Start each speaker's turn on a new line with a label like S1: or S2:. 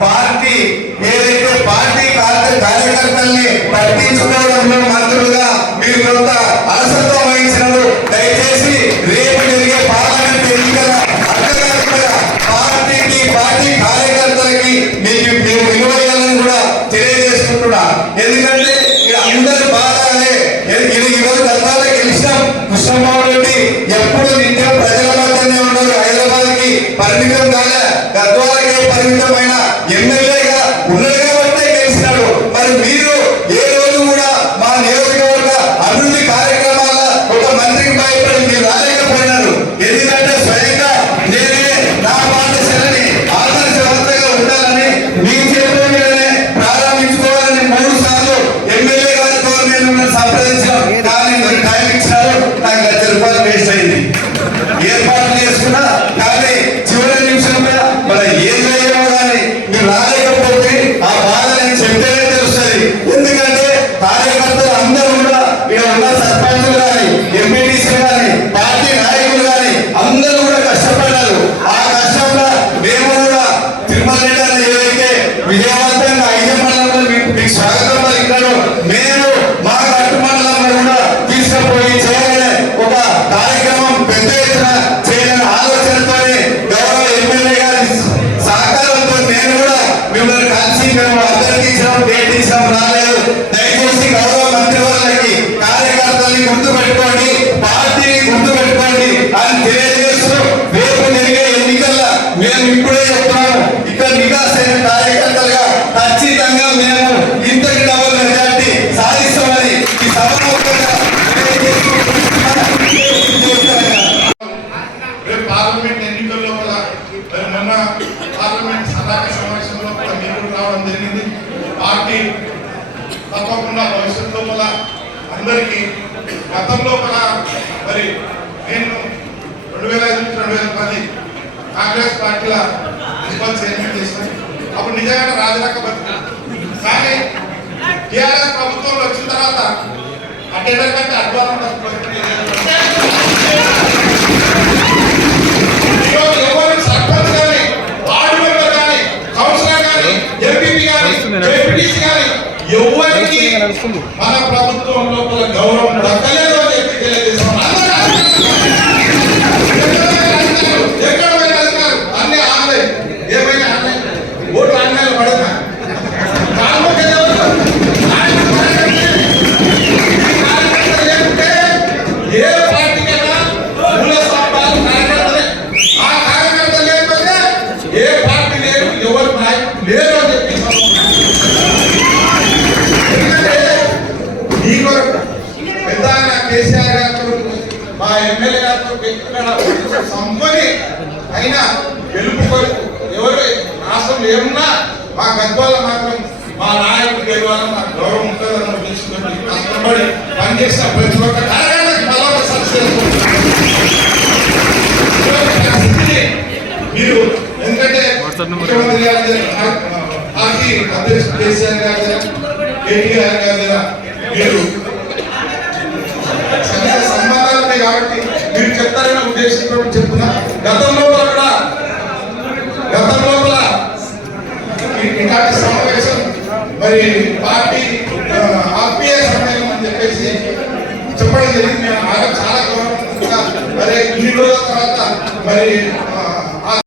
S1: Party ఏదైతే party కార్యకర్తల్ని పట్టించుకోవడంలో మంత్రులుగా మీరు కొంత అలసత్వం వహించినప్పుడు దయచేసి రేపు జరిగే పార్లమెంట్ ఎన్నికల అడ్డగారుగా పార్టీకి పార్టీ కార్యకర్తలకి మీకు మీరు విలువ ఇవ్వాలని కూడా తెలియజేసుకుంటున్నా. ఎందుకంటే ఇక్కడ అందరి బాధ ఇది ఈరోజు గద్వాల గెలిచినాం కృష్ణబాబు రెడ్డి ఎప్పుడు నిత్యం ప్రజల మధ్యనే ఉన్నారు హైదరాబాద్కి పరిమితం కాదు எம்எல்ஏ సర్పంచులు కానీ ఎంపీటీసీలు కానీ పార్టీ నాయకులు కానీ అందరూ కూడా కష్టపడ్డారు. ఆ కష్టంలో మేము కూడా తిరుమల రెడ్డి ఏదైతే విజయవంతంగా
S2: పార్లమెంట్ ఎన్నికల్లో కూడా మొన్న పార్లమెంట్ సభాక సమావేశంలో కూడా మీరు కూడా రావడం జరిగింది. పార్టీ తప్పకుండా భవిష్యత్తులో కూడా అందరికీ గతంలో కూడా మరి నేను రెండు వేల ఐదు నుంచి రెండు వేల పది కాంగ్రెస్ పార్టీల మున్సిపల్ చైర్మన్ చేశాను. అప్పుడు నిజంగా రాజరాక బతుకు కానీ టీఆర్ఎస్ ప్రభుత్వంలో వచ్చిన తర్వాత అటెండర్ కంటే ఎవరికి మన ప్రభుత్వం లోపల గౌరవం దక్కలేదు అని చెప్పి తెలియజేస్తాం ఎక్కడ పోయినా అన్ని ఆన్లైన్. ఏమైనా ఆన్లైన్. ఓటు ఆన్లైన్ పడదా కేసీఆర్ గారితో మా ఎమ్మెల్యే గారితో వ్యక్తిగత సంపని అయినా గెలుపు కొరకు ఎవరు రాష్ట్రంలో ఏమున్నా మా గద్వాల మాత్రం మా నాయకుడు గెలవాలని మాకు గౌరవం ఉంటుందని ఉద్దేశంతో కష్టపడి పనిచేసిన ప్రతి ఒక్క కార్యాలకు బలమైన పరిస్థితిని మీరు ఎందుకంటే ముఖ్యమంత్రి గారి పార్టీ అధ్యక్షుడు కేసీఆర్ గారి కేటీఆర్ గారి మీరు చెప్తారనే చెప్తున్నా గతం లోపల కూడా. గతం లోపల. ఇలాంటి సమావేశం మరి పార్టీ ఆత్మీయ సమ్మేళనం అని చెప్పేసి చెప్పడం జరిగింది. మేము చాలా గౌరవంగా మరి ఇన్ని రోజుల తర్వాత మరి